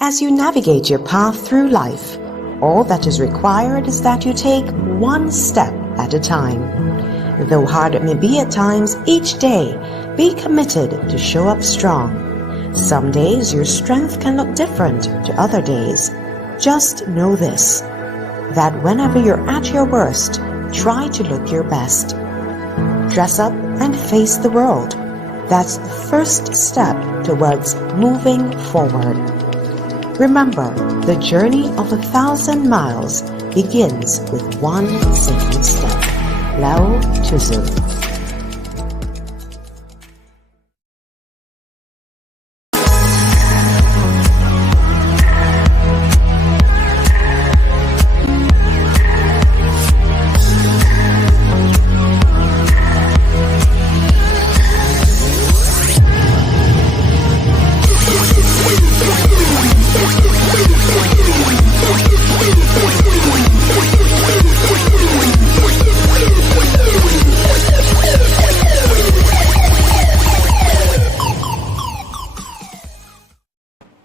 As you navigate your path through life, all that is required is that you take one step at a time. Though hard it may be at times, each day, be committed to show up strong. Some days your strength can look different to other days. Just know this, that whenever you're at your worst, try to look your best. Dress up and face the world. That's the first step towards moving forward. Remember, the journey of 1,000 miles begins with one simple step. Lao Tzu.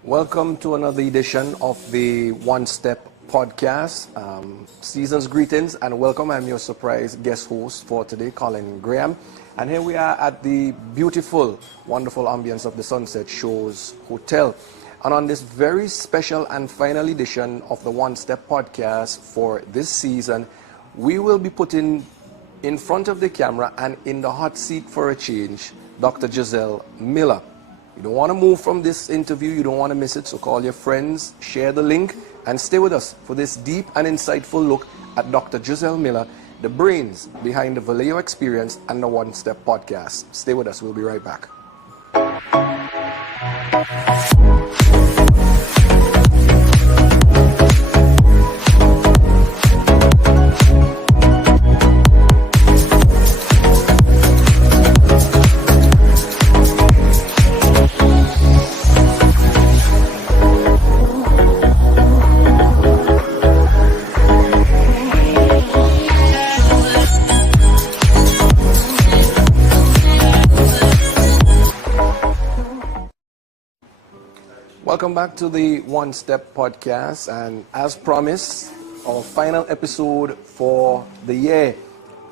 Welcome to another edition of the One Step podcast. Season's greetings and welcome. I'm your surprise guest host for today, Colin Graham. And here we are at the beautiful, wonderful ambience of the Sunset Shores Hotel. And on this very special and final edition of the One Step podcast for this season, we will be putting in front of the camera and in the hot seat for a change, Dr. Jozelle Miller. You don't want to move from this interview, you don't want to miss it, so call your friends, share the link, and stay with us for this deep and insightful look at Dr. Jozelle Miller, the brains behind the Vallejo Experience and the One Step podcast. Stay with us, we'll be right back. Welcome back to the One Step podcast, and as promised, our final episode for the year.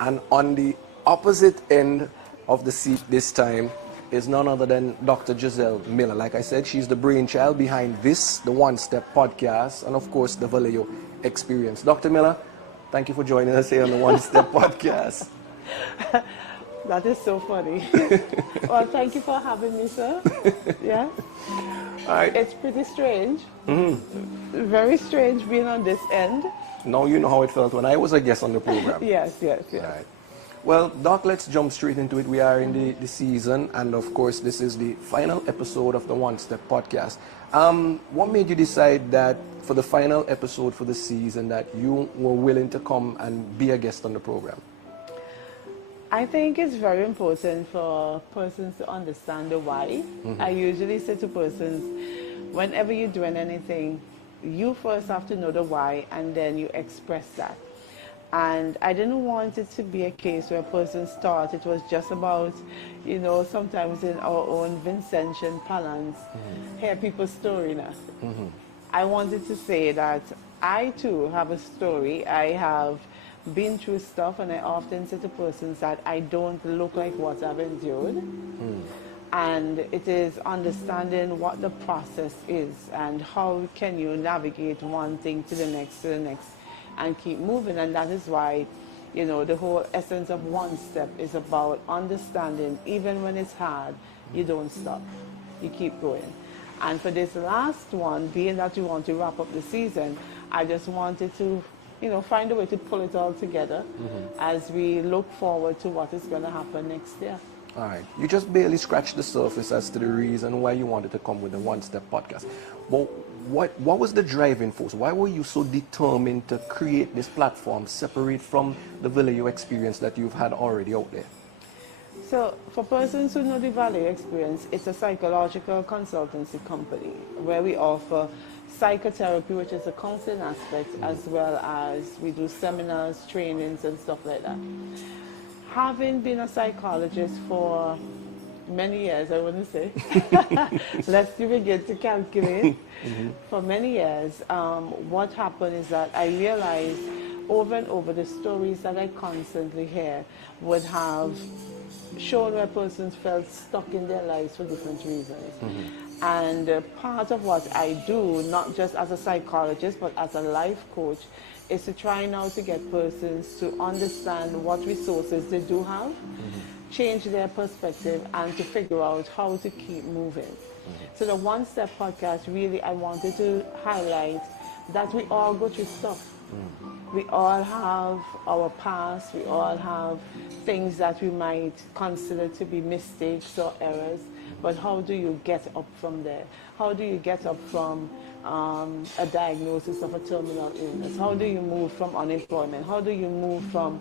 And on the opposite end of the seat this time is none other than Dr. Jozelle Miller. Like I said, she's the brainchild behind this, the One Step podcast, and of course the Vallejo Experience. Dr. Miller, thank you for joining us here on the One Step podcast. That is so funny. Well, thank you for having me, sir. Yeah. All right. It's pretty strange. Very strange being on this end. Now you know how it felt when I was a guest on the program. Yes. All right. Well, Doc, let's jump straight into it. We are in the season, and of course, this is the final episode of the One Step podcast. What made you decide that for the final episode for the season that you were willing to come and be a guest on the program? I think it's very important for persons to understand the why. I usually say to persons, whenever you're doing anything, you first have to know the why and then you express that. And I didn't want it to be a case where persons thought it was just about, sometimes in our own Vincentian parlance, hear people's story now. I wanted to say that I too have a story. I have been through stuff, and I often say to persons that I don't look like what I've endured. And it is understanding what the process is and how can you navigate one thing to the next and keep moving. And that is why, the whole essence of One Step is about understanding even when it's hard, you don't stop, you keep going. And for this last one, being that we want to wrap up the season, I just wanted to find a way to pull it all together as we look forward to what is going to happen next year. All right. You just barely scratched the surface as to the reason why you wanted to come with the One Step podcast. But what was the driving force? Why were you so determined to create this platform separate from the Vallejo Experience that you've had already out there? So for persons who know the Vallejo Experience, it's a psychological consultancy company where we offer psychotherapy, which is a counseling aspect, as well as we do seminars, trainings, and stuff like that. Having been a psychologist for many years, I wouldn't say. Let's you begin to calculate. For many years, what happened is that I realized over and over the stories that I constantly hear would have shown where persons felt stuck in their lives for different reasons. And part of what I do, not just as a psychologist, but as a life coach, is to try now to get persons to understand what resources they do have, change their perspective, and to figure out how to keep moving. So the One Step podcast, really, I wanted to highlight that we all go through stuff. We all have our past, we all have things that we might consider to be mistakes or errors, but how do you get up from there? How do you get up from a diagnosis of a terminal illness? How do you move from unemployment? How do you move from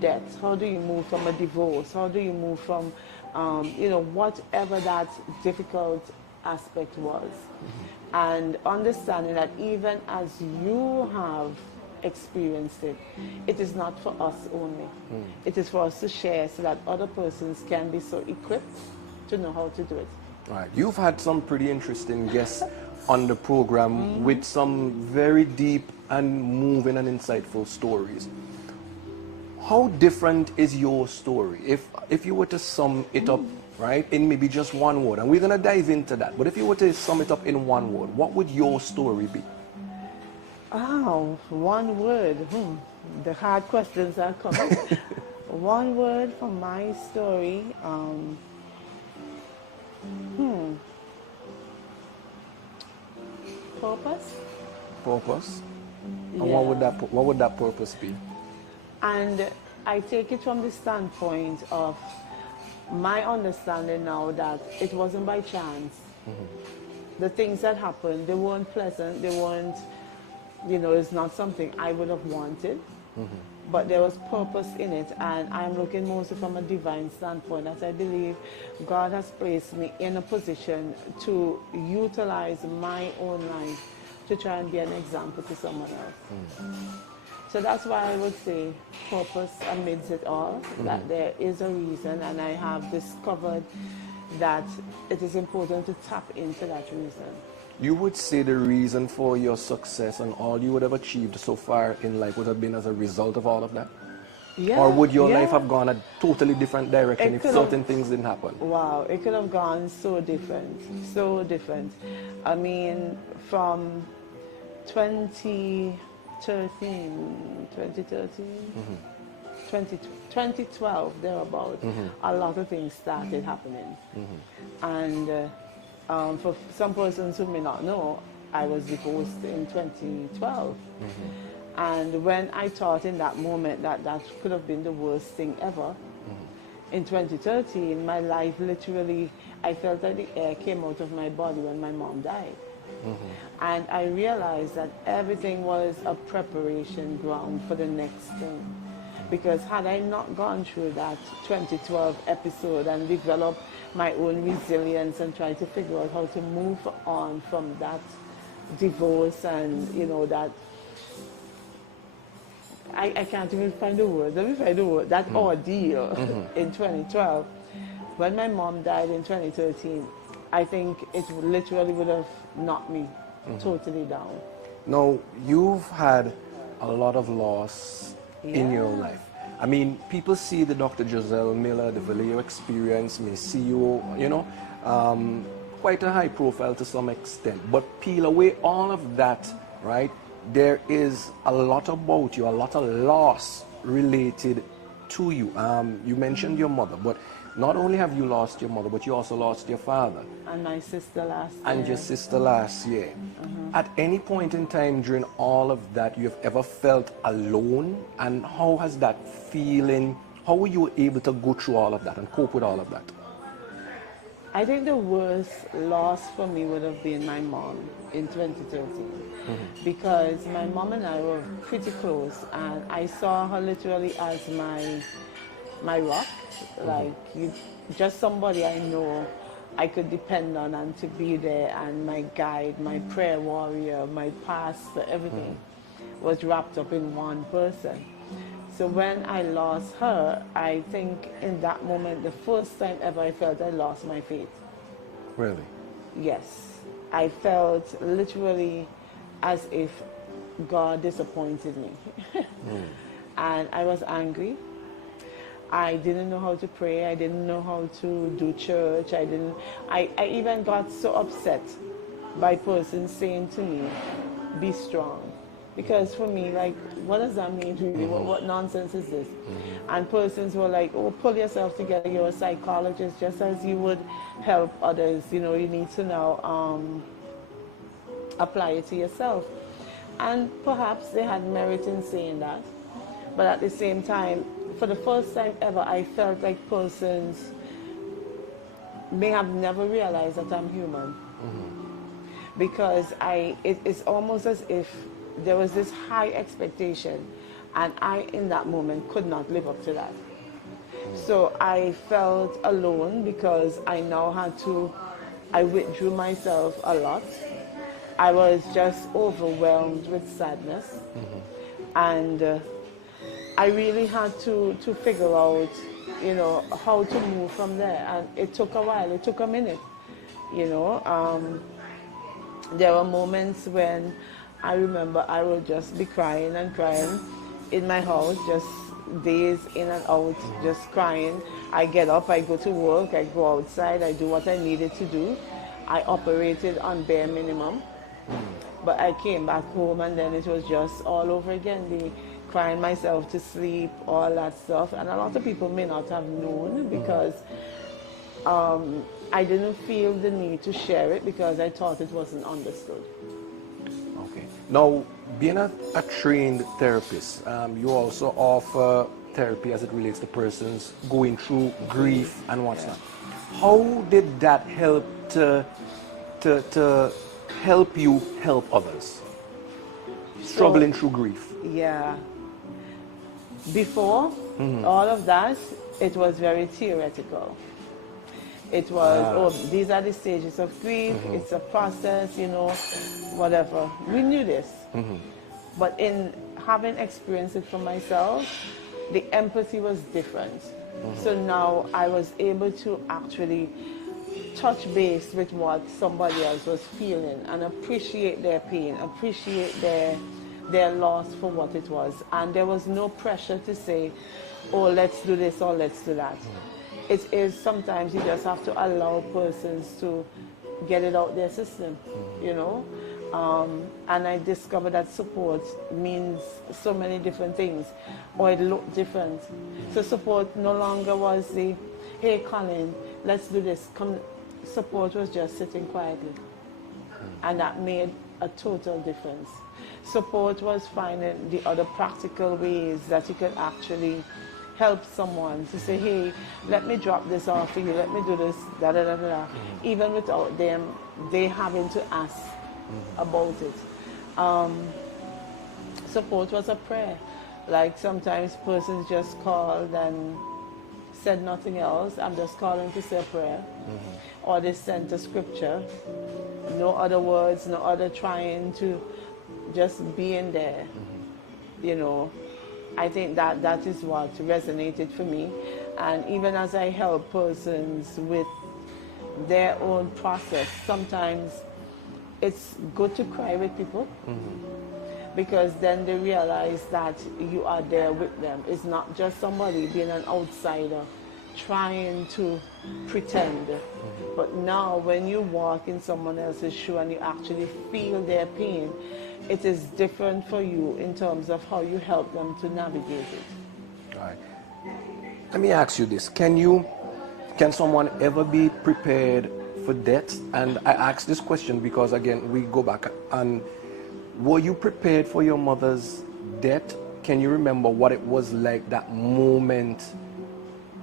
debt? How do you move from a divorce? How do you move from, whatever that difficult aspect was? And understanding that even as you have experienced it, it is not for us only. It is for us to share so that other persons can be so equipped to know how to do it. Right. You've had some pretty interesting guests on the program with some very deep and moving and insightful stories. How different is your story? If you were to sum it up, right, in maybe just one word, and we're going to dive into that, but if you were to sum it up in one word, what would your story be? Oh, one word. The hard questions are coming. One word for my story. Purpose. Purpose. And Yeah. what would that purpose be? And I take it from the standpoint of my understanding now that it wasn't by chance. The things that happened, they weren't pleasant, they weren't, it's not something I would have wanted, but there was purpose in it, and I'm looking mostly from a divine standpoint, as I believe God has placed me in a position to utilize my own life to try and be an example to someone else. So that's why I would say purpose amidst it all, that there is a reason, and I have discovered that it is important to tap into that reason. You would say the reason for your success and all you would have achieved so far in life would have been as a result of all of that? Yeah, Or would your life have gone a totally different direction if could certain have. things didn't happen? Wow, it could have gone so different, so different. I mean, from 2013, 2012, thereabout, a lot of things started happening. And for some persons who may not know, I was divorced in 2012. And when I thought in that moment that that could have been the worst thing ever, in 2013, my life literally, I felt that the air came out of my body when my mom died. And I realized that everything was a preparation ground for the next thing. Because had I not gone through that 2012 episode and developed my own resilience and tried to figure out how to move on from that divorce and, that, I can't even find the word. Let me find the word. That ordeal in 2012. When my mom died in 2013, I think it literally would have knocked me totally down. Now, you've had a lot of loss in your life. I mean, people see the Dr. Jozelle Miller, the Vallejo experience, may see you, quite a high profile to some extent. But peel away all of that, right? There is a lot about you, a lot of loss related to you. You mentioned your mother, but not only have you lost your mother, but you also lost your father. And my sister last year. And your sister last year. At any point in time during all of that, you have ever felt alone? And how has that feeling, how were you able to go through all of that and cope with all of that? I think the worst loss for me would have been my mom in 2013. Because my mom and I were pretty close, and I saw her literally as my rock, like just somebody I know I could depend on and to be there, and my guide, my prayer warrior, my pastor, everything was wrapped up in one person. So when I lost her, I think in that moment, the first time ever I felt I lost my faith. Really? Yes. I felt literally as if God disappointed me. And I was angry. I didn't know how to pray. I didn't know how to do church. I even got so upset by persons saying to me, be strong. Because for me, like, what does that mean really? What nonsense is this? And persons were like, oh, pull yourself together. You're a psychologist, just as you would help others. You know, you need to now apply it to yourself. And perhaps they had merit in saying that. But at the same time, for the first time ever, I felt like persons may have never realized that I'm human. Because it's almost as if there was this high expectation, and I, in that moment, could not live up to that. So I felt alone because I now I withdrew myself a lot. I was just overwhelmed with sadness. And I really had to figure out, you know, how to move from there. And it took a while, it took a minute, you know. There were moments when I remember I would just be crying and crying in my house, just days in and out, just crying. I get up, I go to work, I go outside, I do what I needed to do. I operated on bare minimum. But I came back home and then it was just all over again. Crying myself to sleep, all that stuff. And a lot of people may not have known because I didn't feel the need to share it because I thought it wasn't understood. Okay. Now, being a trained therapist, you also offer therapy as it relates to persons going through grief and what's not. How did that help to help you help others struggling through grief? Yeah. Before all of that, it was very theoretical. It was, these are the stages of grief, it's a process, you know, whatever. We knew this. But in having experienced it for myself, the empathy was different. So now I was able to actually touch base with what somebody else was feeling and appreciate their pain, appreciate their loss for what it was. And there was no pressure to say, oh, let's do this or let's do that. It is sometimes you just have to allow persons to get it out their system, you know. And I discovered that support means so many different things, or it looked different. So support no longer was the, hey Colin, let's do this. Come. Support was just sitting quietly. And that made a total difference. Support was finding the other practical ways that you could actually help someone to say, hey, let me drop this off for you, let me do this, da da da da. Even without them, they having to ask about it. Support was a prayer. Like sometimes persons just called and said nothing else. I'm just calling to say a prayer. Or they sent a scripture. No other words, no other trying to just being there. You know, I think that is what resonated for me. And even as I help persons with their own process, sometimes it's good to cry with people. Because then they realize that you are there with them. It's not just somebody being an outsider trying to pretend. But now when you walk in someone else's shoe and you actually feel their pain, it is different for you in terms of how you help them to navigate it. Right. Let me ask you this. Can someone ever be prepared for death? And I ask this question because, again, we go back and were you prepared for your mother's death? Can you remember what it was like, that moment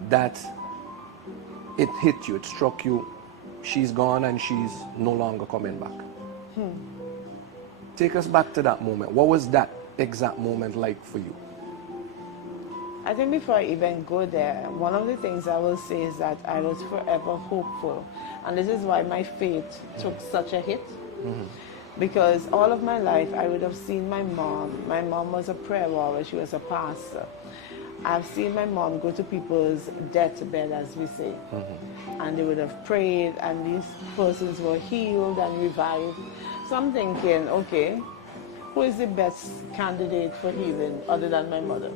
that it hit you, it struck you, she's gone and she's no longer coming back? Take us back to that moment. What was that exact moment like for you? I think before I even go there, one of the things I will say is that I was forever hopeful. And this is why my faith took such a hit. Because all of my life I would have seen my mom. My mom was a prayer warrior, she was a pastor. I've seen my mom go to people's deathbed, as we say, and they would have prayed, and these persons were healed and revived. So I'm thinking, okay, who is the best candidate for healing other than my mother?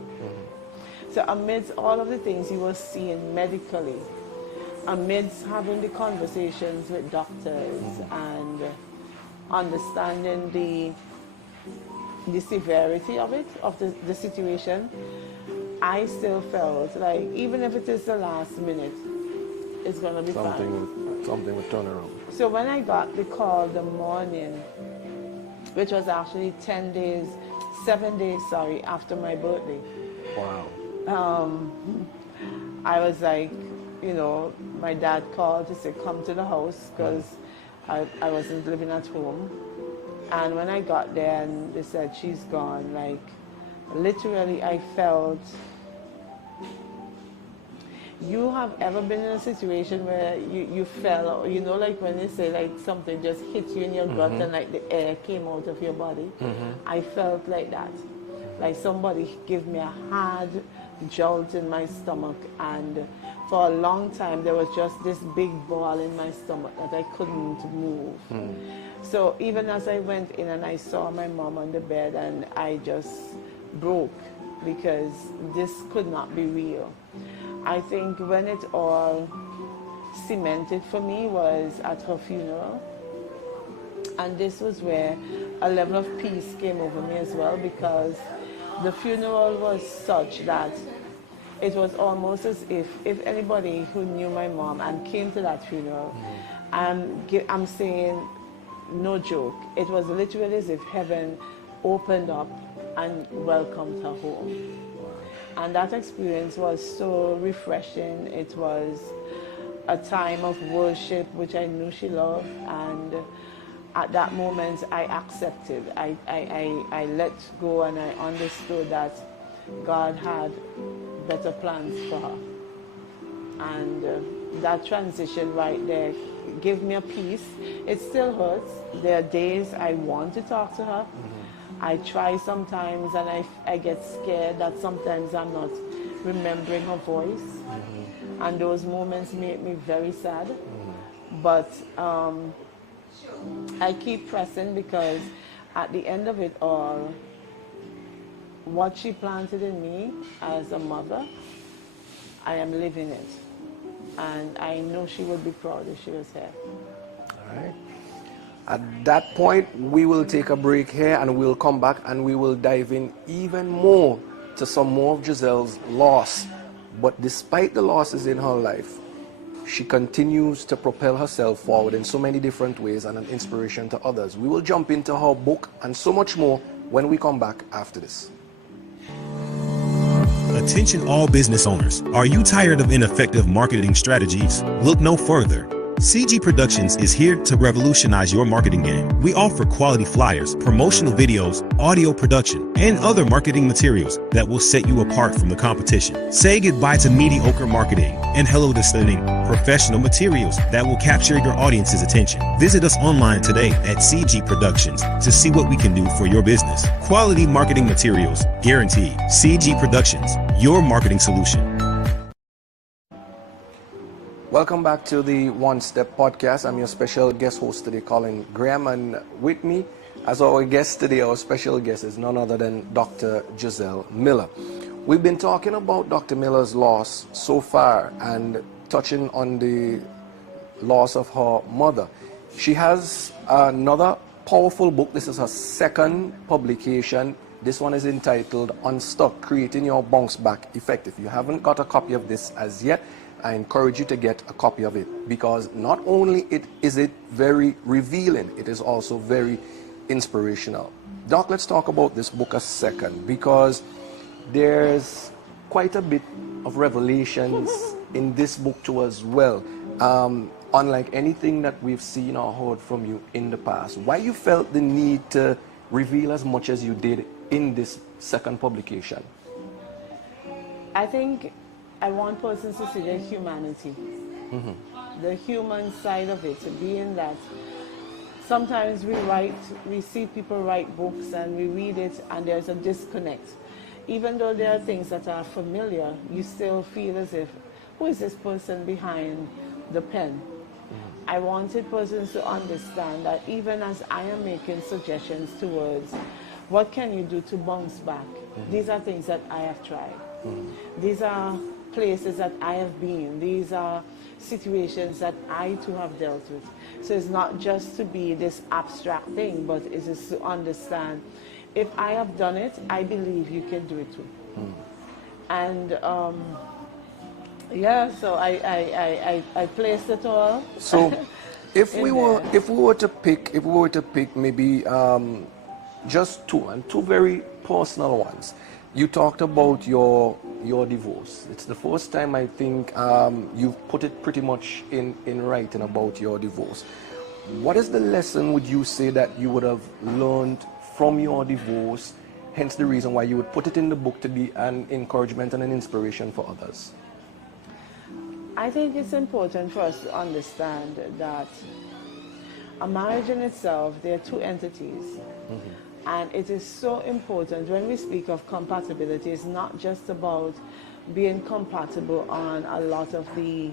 So amidst all of the things he was seeing medically, amidst having the conversations with doctors and understanding the severity of it, of the situation, I still felt like even if it is the last minute, it's going to be fine. Something would turn around. So when I got the call the morning, which was actually 7 days, after my birthday. Wow. I was like, my dad called to say, come to the house, because I wasn't living at home. And when I got there and they said, she's gone, like, literally I felt, you have ever been in a situation where you fell, like when they say like something just hit you in your gut and like the air came out of your body? I felt like that. Like somebody gave me a hard jolt in my stomach, and for a long time there was just this big ball in my stomach that I couldn't move. So even as I went in and I saw my mom on the bed, and I just broke, because this could not be real. I think when it all cemented for me was at her funeral, and this was where a level of peace came over me as well, because the funeral was such that it was almost as if anybody who knew my mom and came to that funeral, I'm saying no joke, it was literally as if heaven opened up and welcomed her home. And that experience was so refreshing. It was a time of worship, which I knew she loved, and at that moment I accepted. I let go, and I understood that God had better plans for her. And that transition right there gave me a peace. It still hurts. There are days I want to talk to her. I try sometimes, and I get scared that sometimes I'm not remembering her voice. And those moments make me very sad. But I keep pressing, because at the end of it all, what she planted in me as a mother, I am living it. And I know she would be proud if she was here. All right. At that point, we will take a break here, and we'll come back and we will dive in even more to some more of Jozelle's loss. But despite the losses in her life, she continues to propel herself forward in so many different ways, and an inspiration to others. We will jump into her book and so much more when we come back after this. Attention all business owners. Are you tired of ineffective marketing strategies? Look no further. CG Productions is here to revolutionize your marketing game. We offer quality flyers, promotional videos, audio production, and other marketing materials that will set you apart from the competition. Say goodbye to mediocre marketing and hello to stunning, professional materials that will capture your audience's attention. Visit us online today at CG Productions to see what we can do for your business. Quality marketing materials, guaranteed. CG Productions, your marketing solution. Welcome back to the One Step Podcast. I'm your special guest host today, Colin Graham, and with me, as our guest today, our special guest is none other than Dr. Jozelle Miller. We've been talking about Dr. Miller's loss so far and touching on the loss of her mother. She has another powerful book. This is her second publication. This one is entitled Unstuck, Creating Your Bounce Back Effect. If you haven't got a copy of this as yet, I encourage you to get a copy of it, because not only is it very revealing, it is also very inspirational. Doc, let's talk about this book a second, because there's quite a bit of revelations in this book too as well, unlike anything that we've seen or heard from you in the past. Why you felt the need to reveal as much as you did in this second publication? I think I want persons to see their humanity, the human side of it, being that sometimes we see people write books and we read it and there's a disconnect. Even though there are things that are familiar, you still feel as if, who is this person behind the pen? I wanted persons to understand that even as I am making suggestions towards what can you do to bounce back, these are things that I have tried. These are places that I have been. These are situations that I too have dealt with. So it's not just to be this abstract thing, but it is to understand, if I have done it, I believe you can do it too. And yeah, so I placed it all. So if we were to pick maybe just two very personal ones. You talked about your divorce. It's the first time I think you've put it pretty much in writing about your divorce. What is the lesson would you say that you would have learned from your divorce, hence the reason why you would put it in the book to be an encouragement and an inspiration for others? I think it's important for us to understand that a marriage in itself, there are two entities. And it is so important when we speak of compatibility, it's not just about being compatible on a lot of the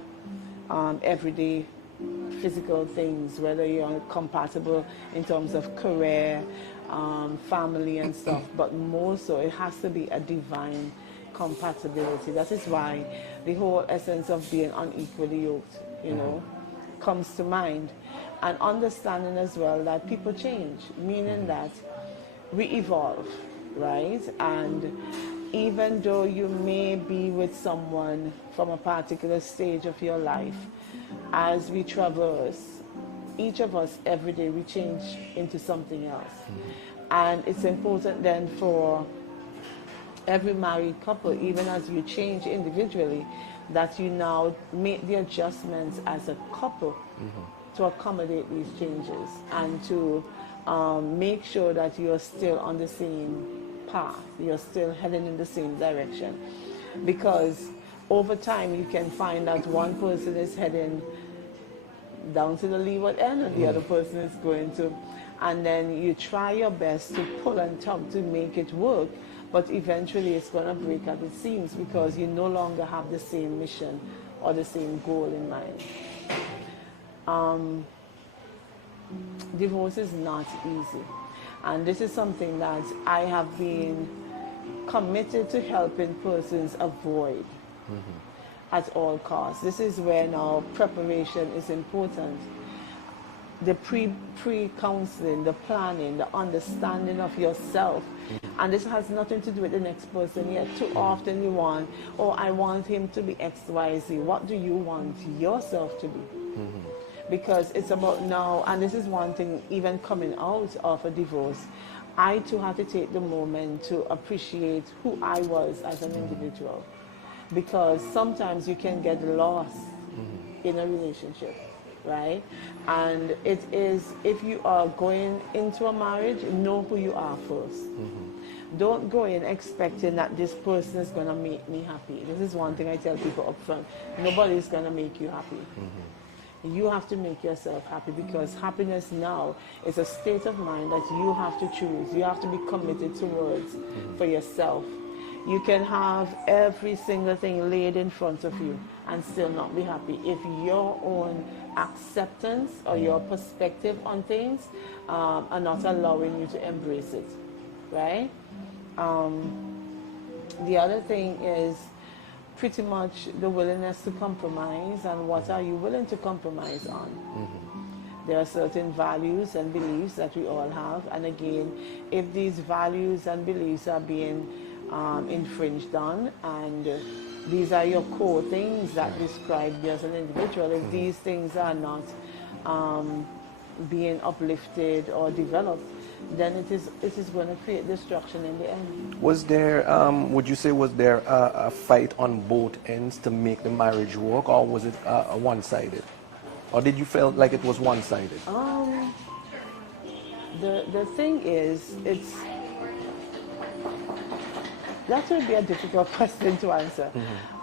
everyday physical things, whether you're compatible in terms of career, family and stuff, but more so it has to be a divine compatibility. That is why the whole essence of being unequally yoked, you know, comes to mind. And understanding as well that people change, meaning that we evolve, right? And even though you may be with someone from a particular stage of your life, as we traverse, each of us every day we change into something else. And it's important then for every married couple, even as you change individually, that you now make the adjustments as a couple to accommodate these changes and to make sure that you're still on the same path, you're still heading in the same direction. Because over time you can find that one person is heading down to the leeward end and the other person is going to, and then you try your best to pull and tug to make it work, but eventually it's going to break at the seams because you no longer have the same mission or the same goal in mind. Divorce is not easy, and this is something that I have been committed to helping persons avoid at all costs. This is where now preparation is important. The pre-counseling, the planning, the understanding of yourself. And this has nothing to do with the next person yet. Too often you want, oh, I want him to be X, Y, Z. What do you want yourself to be? Because it's about now, and this is one thing, even coming out of a divorce, I too had to take the moment to appreciate who I was as an individual. Because sometimes you can get lost in a relationship, right? And it is, if you are going into a marriage, know who you are first. Don't go in expecting that this person is going to make me happy. This is one thing I tell people up front. Nobody is going to make you happy. You have to make yourself happy, because happiness now is a state of mind that you have to choose. You have to be committed towards for yourself. You can have every single thing laid in front of you and still not be happy if your own acceptance or your perspective on things are not allowing you to embrace it, right? The other thing is pretty much the willingness to compromise, and what are you willing to compromise on? There are certain values and beliefs that we all have, and again, if these values and beliefs are being infringed on, and these are your core things that describe you as an individual, if these things are not being uplifted or developed, then it is going to create destruction in the end. Was there, would you say, was there a fight on both ends to make the marriage work, or was it one-sided? Or did you feel like it was one-sided? The thing is, that would be a difficult question to answer.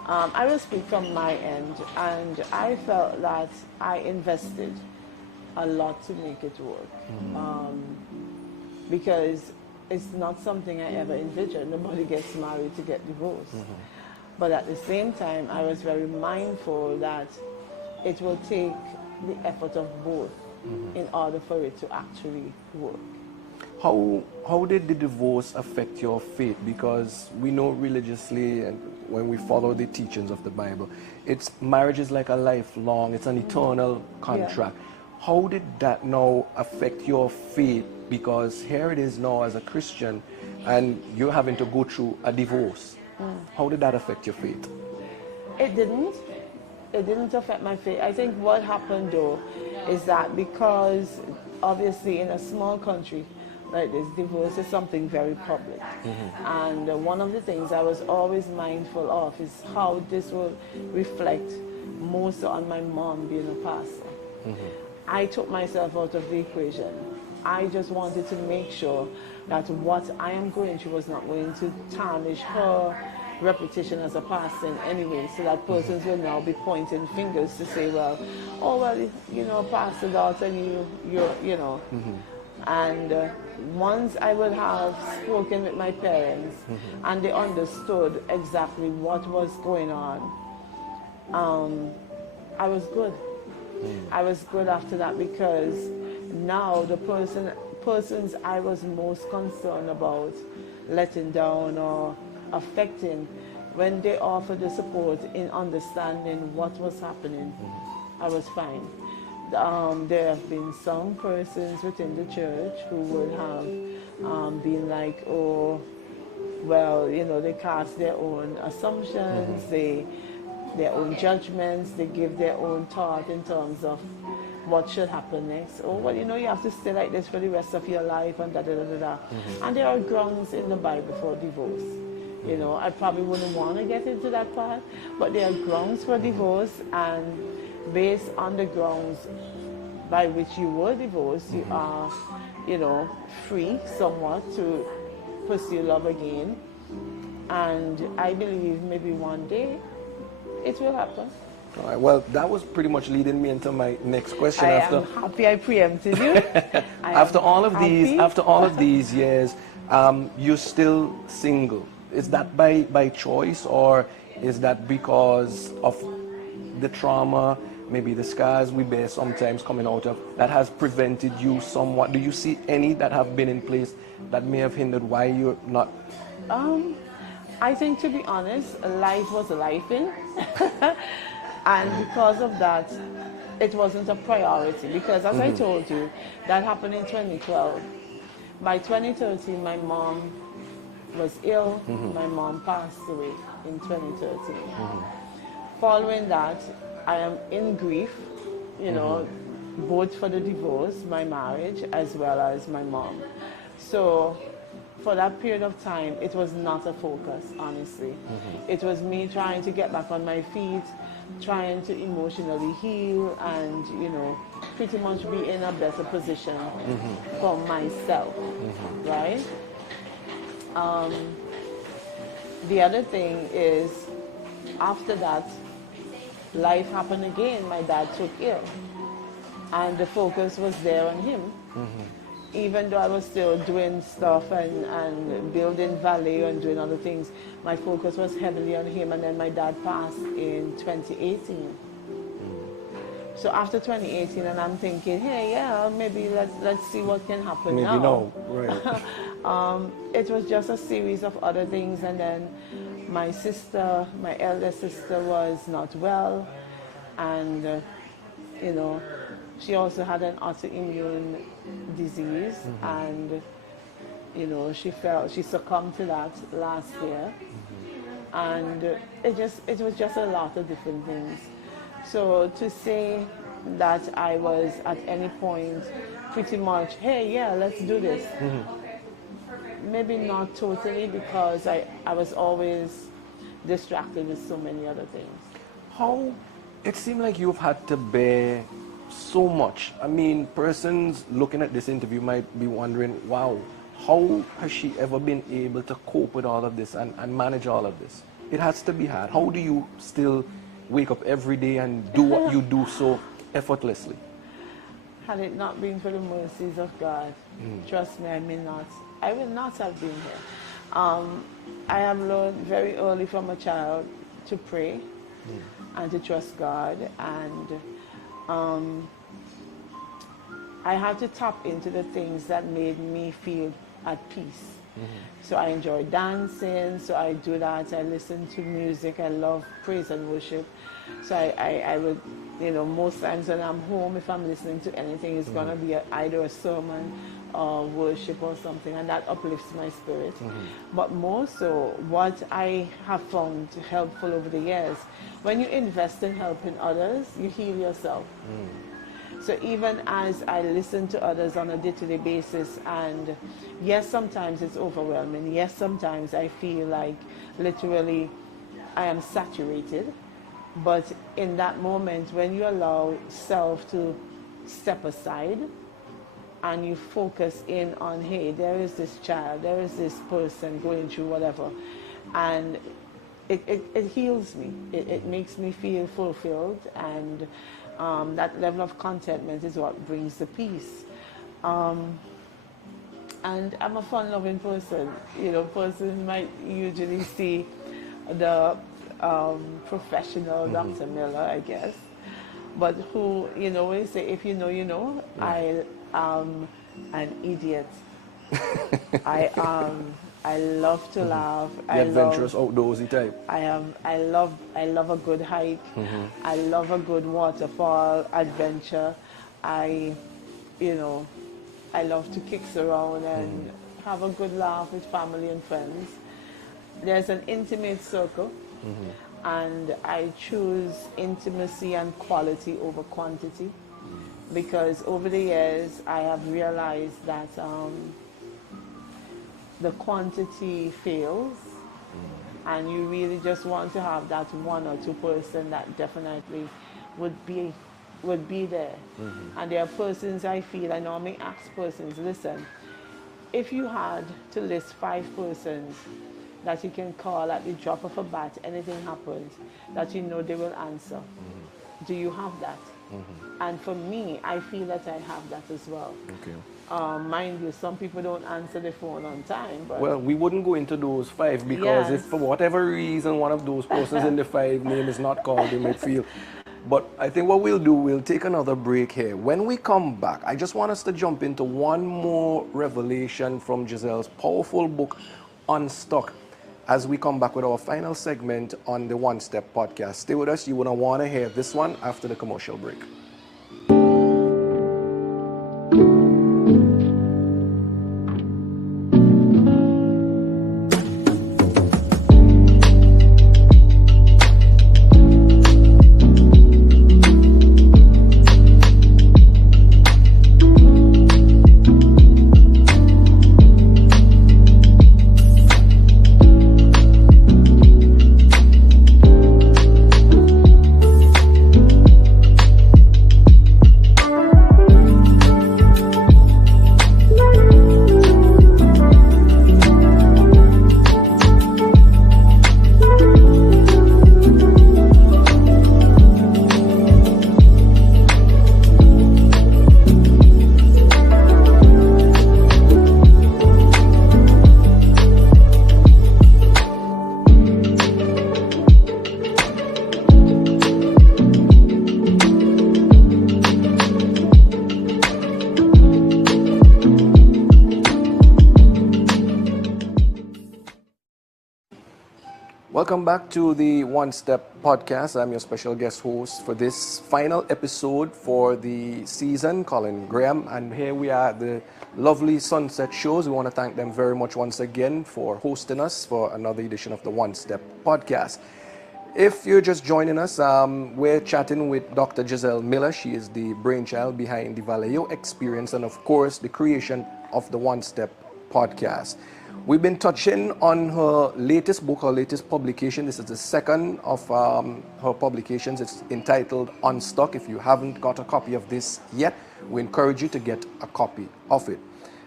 I will speak from my end, and I felt that I invested a lot to make it work. Because it's not something I ever envisioned. Nobody gets married to get divorced. But at the same time, I was very mindful that it will take the effort of both in order for it to actually work. How did the divorce affect your faith? Because we know religiously, and when we follow the teachings of the Bible, marriage is like a lifelong, it's an eternal contract. Yeah. How did that now affect your faith? Because here it is now as a Christian, and you're having to go through a divorce. How did that affect your faith? It didn't. It didn't affect my faith. I think what happened though is that because obviously in a small country like this, divorce is something very public. And one of the things I was always mindful of is how this will reflect more so on my mom being a pastor. I took myself out of the equation. I just wanted to make sure that what I am going through was not going to tarnish her reputation as a pastor in any way, so that persons will now be pointing fingers to say, well, oh, well, you know, pastor daughter, you know. And once I would have spoken with my parents and they understood exactly what was going on, I was good. I was good after that, because now the persons I was most concerned about letting down or affecting, when they offered the support in understanding what was happening, I was fine. There have been some persons within the church who would have been like, oh, well, you know, they cast their own assumptions, their own judgments, they give their own thought in terms of what should happen next. Oh, well, you know, you have to stay like this for the rest of your life, and da-da-da-da-da. And there are grounds in the Bible for divorce. You know, I probably wouldn't want to get into that part, but there are grounds for divorce, and based on the grounds by which you were divorced, you are, you know, free somewhat to pursue love again. And I believe maybe one day it will happen. All right, well, that was pretty much leading me into my next question. I am happy I preempted you. After all of these years, you're still single. Is that by choice, or is that because of the trauma, maybe the scars we bear sometimes coming out of, that has prevented you somewhat? Do you see any that have been in place that may have hindered why you're not? I think, to be honest, life was life in. And because of that, it wasn't a priority. Because as I told you, that happened in 2012. By 2013, my mom was ill. My mom passed away in 2013. Following that, I am in grief, you know, both for the divorce, my marriage, as well as my mom. So for that period of time, it was not a focus, honestly. It was me trying to get back on my feet, trying to emotionally heal, and, you know, pretty much be in a better position for myself, right? The other thing is, after that, life happened again. My dad took ill, and the focus was there on him. Even though I was still doing stuff and building Valet and doing other things, my focus was heavily on him. And then my dad passed in 2018. So after 2018, and I'm thinking, hey, yeah, maybe let's see what can happen maybe now. Right. It was just a series of other things, and then my sister, my elder sister, was not well, and you know, she also had an autoimmune disease, and you know, she succumbed to that last year, and it was just a lot of different things. So to say that I was at any point pretty much, hey, yeah, let's do this. Maybe not totally, because I was always distracted with so many other things. How, it seemed like you've had to bear so much. I mean, persons looking at this interview might be wondering, wow, how has she ever been able to cope with all of this and manage all of this? It has to be hard. How do you still wake up every day and do what you do so effortlessly? had it not been for the mercies of God, trust me, I will not have been here. I have learned very early from a child to pray and to trust God, and I had to tap into the things that made me feel at peace. So I enjoy dancing, so I do that. I listen to music. I love praise and worship. So I would, most times when I'm home, if I'm listening to anything, it's going to be either a sermon or worship or something, and that uplifts my spirit. But more so, what I have found helpful over the years, when you invest in helping others, you heal yourself. So even as I listen to others on a day-to-day basis, and yes, sometimes it's overwhelming. Yes, sometimes I feel like literally I am saturated. But in that moment, when you allow self to step aside and you focus in on, hey, there is this child, there is this person going through whatever, and it heals me. It makes me feel fulfilled, and that level of contentment is what brings the peace. And I'm a fun-loving person. Person might usually see the professional Dr. Miller, I guess, but who, we say, if you know, you know. I am an idiot. I love to laugh. The adventurous, outdoorsy type. I love a good hike. I love a good waterfall adventure. I love to kicks around and have a good laugh with family and friends. There's an intimate circle, and I choose intimacy and quality over quantity, because over the years I have realized that the quantity fails, and you really just want to have that one or two person that definitely would be there. And there are persons I feel, I normally ask persons, listen, if you had to list 5 persons that you can call at the drop of a bat, anything happens, that you know they will answer, do you have that? And for me, I feel that I have that as well. Okay. Mind you, some people don't answer the phone on time. But well, we wouldn't go into those 5 because if for whatever reason one of those persons in the 5 name is not called, they may feel. But I think what we'll do, we'll take another break here. When we come back, I just want us to jump into one more revelation from Jozelle's powerful book, Unstuck, as we come back with our final segment on the One Step podcast. Stay with us. You wouldn't want to hear this one after the commercial break. Welcome back to the One Step podcast. I'm your special guest host for this final episode for the season, Colin Graham. And here we are at the lovely Sunset Shows. We want to thank them very much once again for hosting us for another edition of the One Step podcast. If you're just joining us, we're chatting with Dr. Jozelle Miller. She is the brainchild behind the Vallejo Experience and, of course, the creation of the One Step podcast. We've been touching on her latest book, her latest publication. This is the second of her publications. It's entitled Unstuck. If you haven't got a copy of this yet, we encourage you to get a copy of it.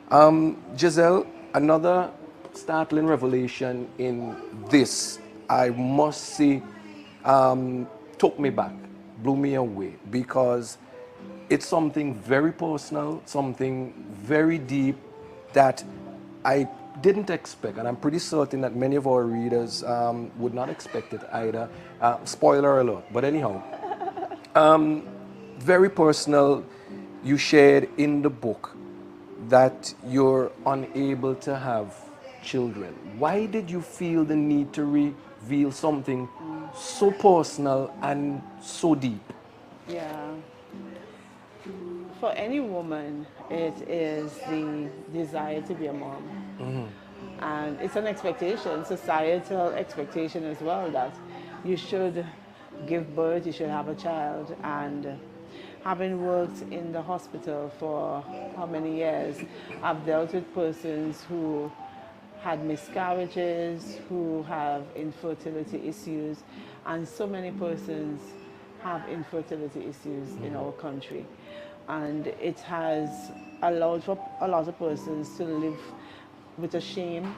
Jozelle, another startling revelation in this, I must say, took me back, blew me away, because It's something very personal, something very deep that I didn't expect, and I'm pretty certain that many of our readers would not expect it either. Spoiler alert, but anyhow, very personal. You shared in the book that you're unable to have children. Why did you feel the need to reveal something so personal and so deep? Yeah. For any woman, it is the desire to be a mom. And it's an expectation, societal expectation as well, that you should give birth, you should have a child. And having worked in the hospital for how many years, I've dealt with persons who had miscarriages, who have infertility issues, and so many persons have infertility issues in our country. And it has allowed for a lot of persons to live with a shame,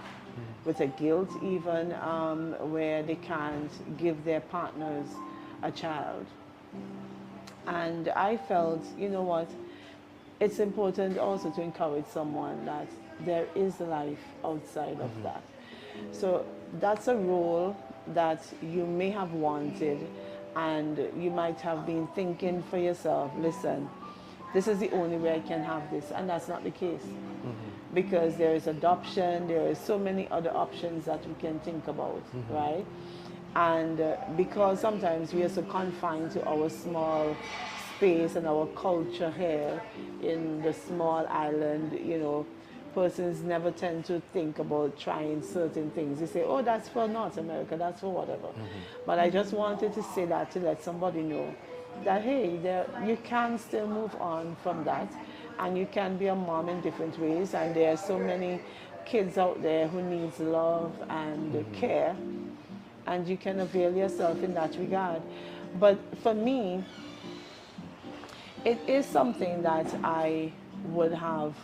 with a guilt even, where they can't give their partners a child. And I felt, you know what, it's important also to encourage someone that there is life outside of that. So that's a role that you may have wanted, and you might have been thinking for yourself, listen, this is the only way I can have this, and that's not the case. Because there is adoption, there are so many other options that we can think about, right? And because sometimes we are so confined to our small space and our culture here in the small island, you know, persons never tend to think about trying certain things. They say, oh, that's for North America, that's for whatever. But I just wanted to say that to let somebody know that, hey, you can still move on from that, and you can be a mom in different ways, and there are so many kids out there who needs love and care, and you can avail yourself in that regard. But for me, it is something that I would have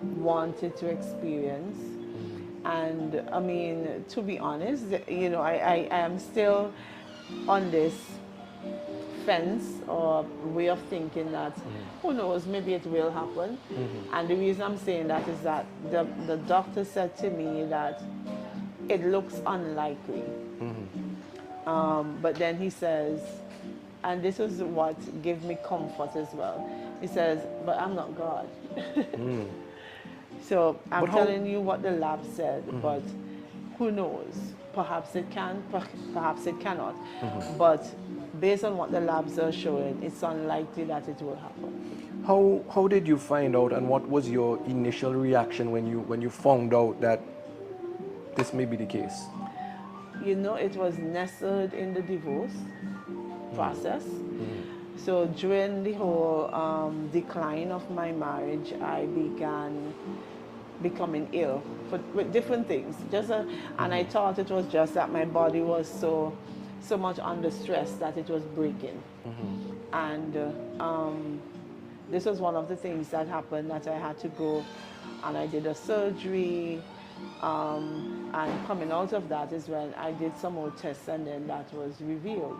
wanted to experience. And I mean, to be honest, you know, I am still on this fence or way of thinking that who knows, maybe it will happen. And the reason I'm saying that is that the doctor said to me that it looks unlikely. But then he says, and this is what gave me comfort as well, he says, but I'm not God. So I'm telling you what the lab said, but who knows? Perhaps it can, perhaps it cannot. But based on what the labs are showing, it's unlikely that it will happen. How did you find out, and what was your initial reaction when you found out that this may be the case? You know, it was nestled in the divorce process. So during the whole decline of my marriage, I began becoming ill with different things. And I thought it was just that my body was so much under stress that it was breaking. And this was one of the things that happened, that I had to go and I did a surgery. And coming out of that is when I did some more tests, and then that was revealed.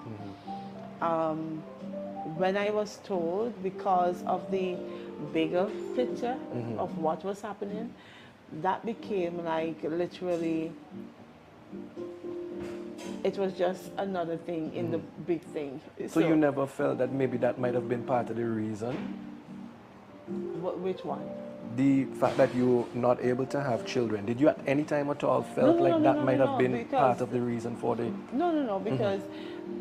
When I was told, because of the bigger picture of what was happening, that became like literally, it was just another thing in the big thing. So you never felt that maybe that might have been part of the reason? Which one? The fact that you're not able to have children. Did you at any time at all felt that might have been part of the reason for the... No, because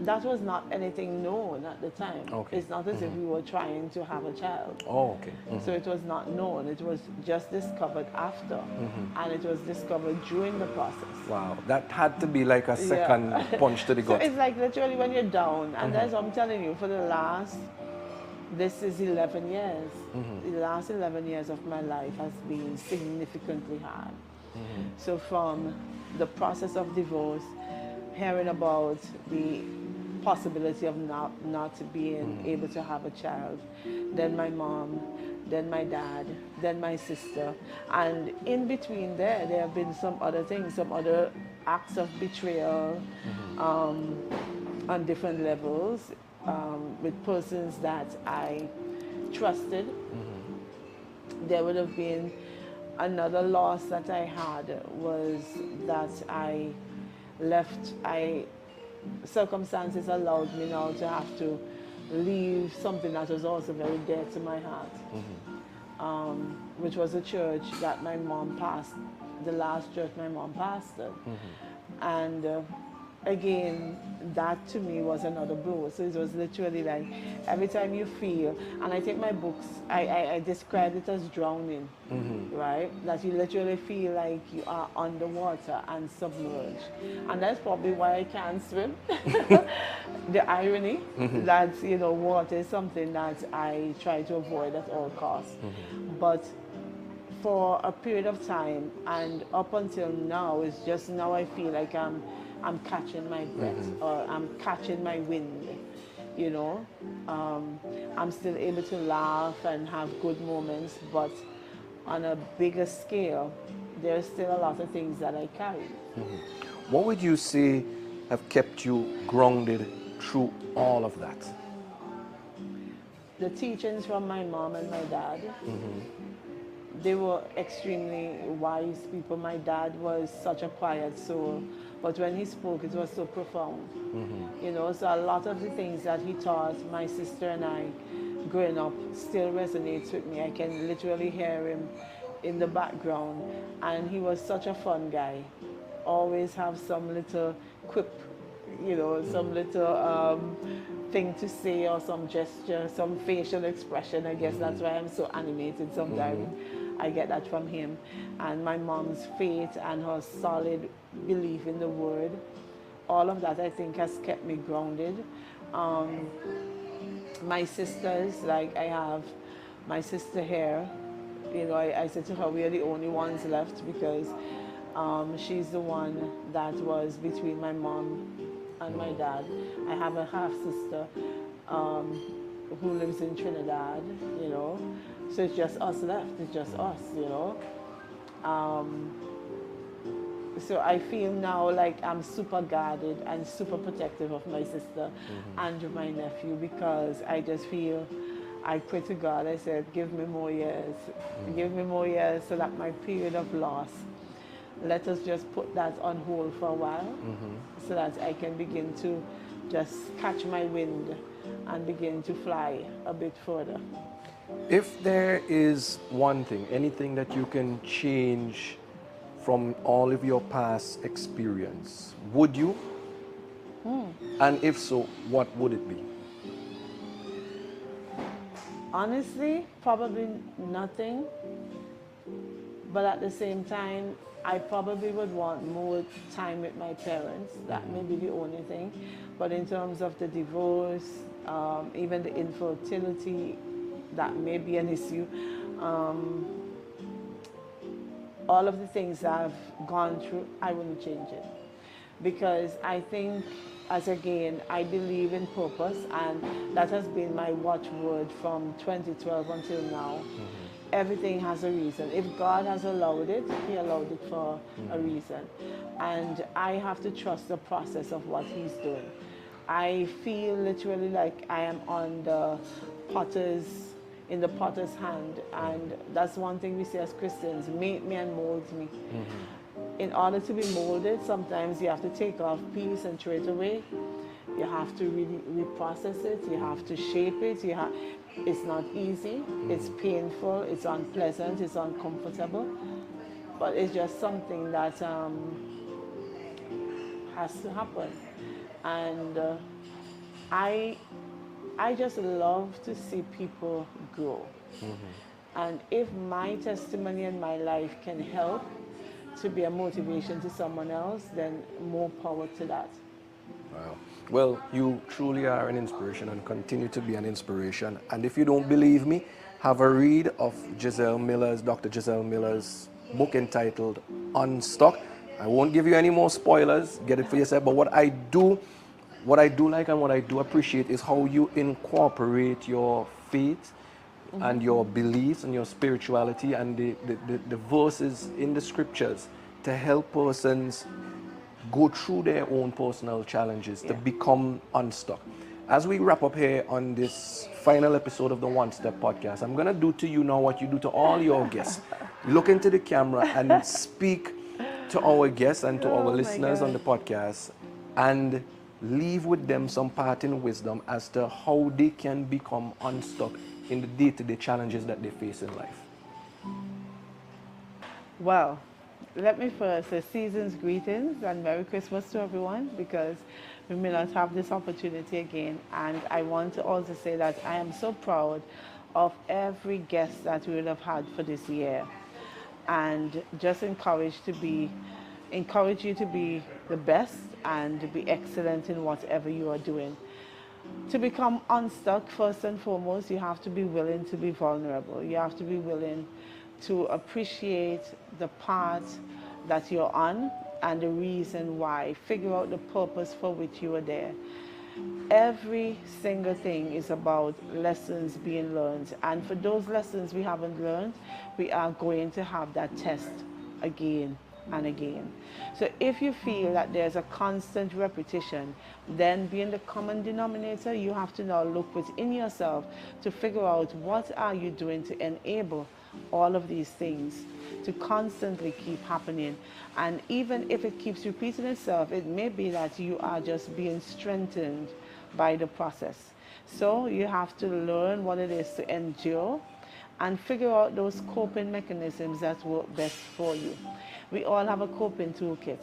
that was not anything known at the time. Okay. It's not as if we were trying to have a child. Oh, okay. So it was not known. It was just discovered after. And it was discovered during the process. Wow, that had to be like a second punch to the gut. So it's like literally when you're down, and that's what I'm telling you, for the last, this is 11 years. The last 11 years of my life has been significantly hard. So from the process of divorce, hearing about the possibility of not being able to have a child, then my mom, then my dad, then my sister, and in between there have been some other things, some other acts of betrayal on different levels, with persons that I trusted. There would have been another loss that I had was that I left. Circumstances allowed me now to have to leave something that was also very dear to my heart, which was a church that my mom pastored, the last church my mom pastored. And again, that to me was another blow. So it was literally like every time you feel, and I think my books, I described it as drowning, right? That you literally feel like you are underwater and submerged. And that's probably why I can't swim. The irony that, you know, water is something that I try to avoid at all costs. But for a period of time and up until now, it's just now I feel like I'm catching my breath or I'm catching my wind, you know. I'm still able to laugh and have good moments, but on a bigger scale, there's still a lot of things that I carry. What would you say have kept you grounded through all of that? The teachings from my mom and my dad, they were extremely wise people. My dad was such a quiet soul, but when he spoke, it was so profound. You know, so a lot of the things that he taught my sister and I growing up still resonates with me. I can literally hear him in the background, and he was such a fun guy. Always have some little quip, you know, some little thing to say or some gesture, some facial expression. I guess that's why I'm so animated sometimes. I get that from him. And my mom's faith and her solid belief in the word, all of that I think has kept me grounded. My sisters, like I have my sister here, you know, I said to her, we are the only ones left because she's the one that was between my mom and my dad. I have a half sister who lives in Trinidad, you know. So it's just us left, it's just us, you know. So I feel now like I'm super guarded and super protective of my sister and my nephew, because I just feel, I pray to God, I said, give me more years. Give me more years so that my period of loss, let us just put that on hold for a while so that I can begin to just catch my wind and begin to fly a bit further. If there is one thing, anything that you can change from all of your past experience, would you? And if so, what would it be? Honestly, probably nothing. But at the same time, I probably would want more time with my parents. That may be the only thing. But in terms of the divorce, even the infertility, that may be an issue. All of the things I've gone through, I wouldn't change it. Because I think, as again, I believe in purpose, and that has been my watchword from 2012 until now. Everything has a reason. If God has allowed it, He allowed it for a reason. And I have to trust the process of what He's doing. I feel literally like I am on the in the potter's hand, and that's one thing we say as Christians, make me and mold me. In order to be molded, sometimes you have to take off piece and throw it away. You have to really reprocess it, you have to shape it, it's not easy, it's painful, it's unpleasant, it's uncomfortable, but it's just something that has to happen. And I just love to see people grow. And if my testimony and my life can help to be a motivation to someone else, then more power to that. Wow. Well, you truly are an inspiration and continue to be an inspiration. And if you don't believe me, have a read of Dr. Jozelle Miller's book entitled Unstuck. I won't give you any more spoilers, get it for yourself, but what I do like and what I do appreciate is how you incorporate your faith and your beliefs and your spirituality and the verses in the scriptures to help persons go through their own personal challenges to become unstuck. As we wrap up here on this final episode of the One Step Podcast, I'm going to do to you now what you do to all your guests. Look into the camera and speak to our guests and to our listeners on the podcast, and leave with them some parting wisdom as to how they can become unstuck in the day-to-day challenges that they face in life. Well, let me first say season's greetings and Merry Christmas to everyone, because we may not have this opportunity again. And I want to also say that I am so proud of every guest that we will have had for this year, and just encourage you to be the best and to be excellent in whatever you are doing. To become unstuck, first and foremost, you have to be willing to be vulnerable. You have to be willing to appreciate the path that you're on and the reason why. Figure out the purpose for which you are there. Every single thing is about lessons being learned. And for those lessons we haven't learned, we are going to have that test again and again. So if you feel that there's a constant repetition, then being the common denominator, you have to now look within yourself to figure out what are you doing to enable all of these things to constantly keep happening. And even if it keeps repeating itself, it may be that you are just being strengthened by the process. So you have to learn what it is to endure and figure out those coping mechanisms that work best for you. We all have a coping toolkit.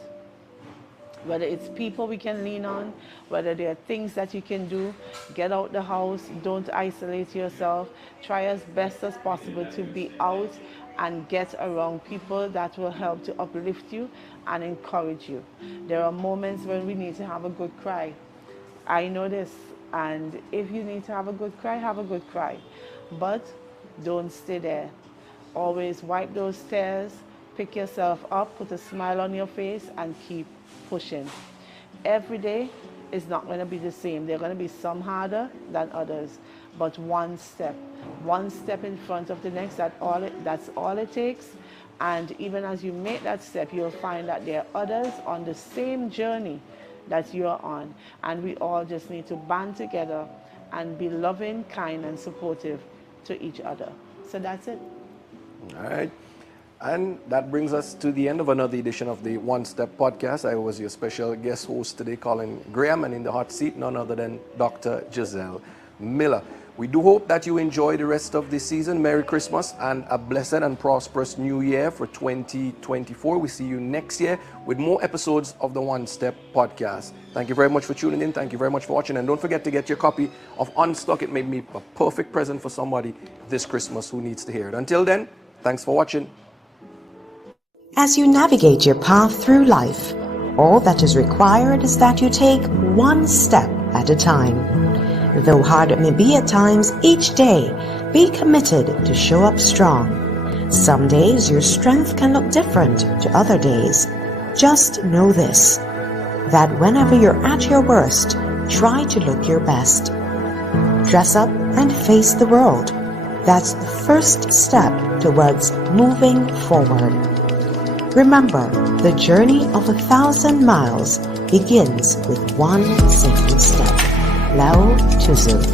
Whether it's people we can lean on, whether there are things that you can do, get out the house, don't isolate yourself. Try as best as possible to be out and get around people that will help to uplift you and encourage you. There are moments when we need to have a good cry. I know this, and if you need to have a good cry, have a good cry. But don't stay there. Always wipe those tears, pick yourself up, put a smile on your face, and keep pushing. Every day is not going to be the same. There are going to be some harder than others, but one step in front of the next, that's all it takes. And even as you make that step, you'll find that there are others on the same journey that you are on, and we all just need to band together and be loving, kind, and supportive to each other. So that's it. All right. And that brings us to the end of another edition of the One Step Podcast. I was your special guest host today, Colin Graham, and in the hot seat, none other than Dr. Jozelle Miller. We do hope that you enjoy the rest of this season. Merry Christmas and a blessed and prosperous New Year for 2024. We see you next year with more episodes of the One Step Podcast. Thank you very much for tuning in. Thank you very much for watching. And don't forget to get your copy of Unstuck. It made me a perfect present for somebody this Christmas who needs to hear it. Until then, thanks for watching. As you navigate your path through life, all that is required is that you take one step at a time. Though hard it may be at times, each day, be committed to show up strong. Some days your strength can look different to other days. Just know this, that whenever you're at your worst, try to look your best. Dress up and face the world. That's the first step towards moving forward. Remember, the journey of 1,000 miles begins with one simple step. Lao Tzu.